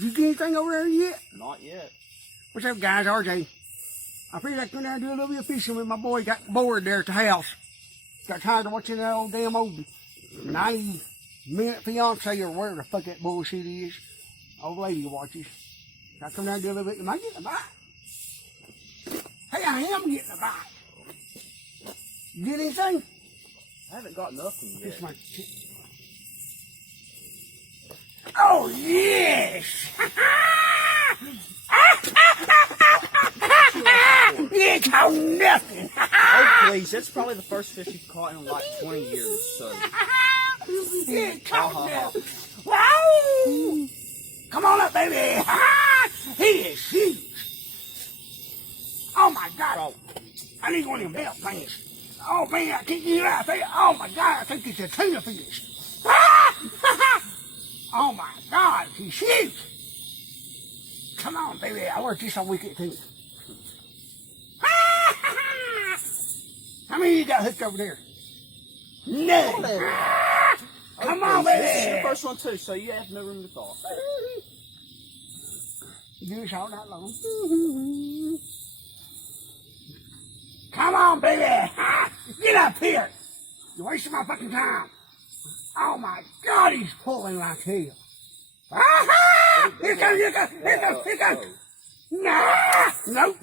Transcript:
Did you get anything over there yet? Not yet. What's up, guys? RJ. I figured I'd come down and do a little bit of fishing with my boy. Got bored there at the house. Got tired of watching that old damn old 90-minute fiance or whatever the fuck that bullshit is. Old lady watches. I come down and do a little bit. Am I getting a bite? Hey, I am getting a bite. You get anything? I haven't got nothing yet. It's my... Oh, yes! You caught nothing! Oh, please. That's probably the first fish you've caught in like 20 years. So. You caught nothing! Wow! Come on up, baby! He is huge! Oh, my God! I need one of them belt things. Oh, man, I can't get it out there. Oh, my God, I think it's a tuna fish. Oh, my God, he's huge! Come on, baby, I worked this all weekend, too. How many you got hooked over there? None. Come on, baby. This is your first one, too, so you have no room to talk. You do this all night long. Come on, baby. Get up here. You're wasting my fucking time. Oh, my God, he's pulling like hell. Here comes, here comes, here comes, here comes. Nah, nope.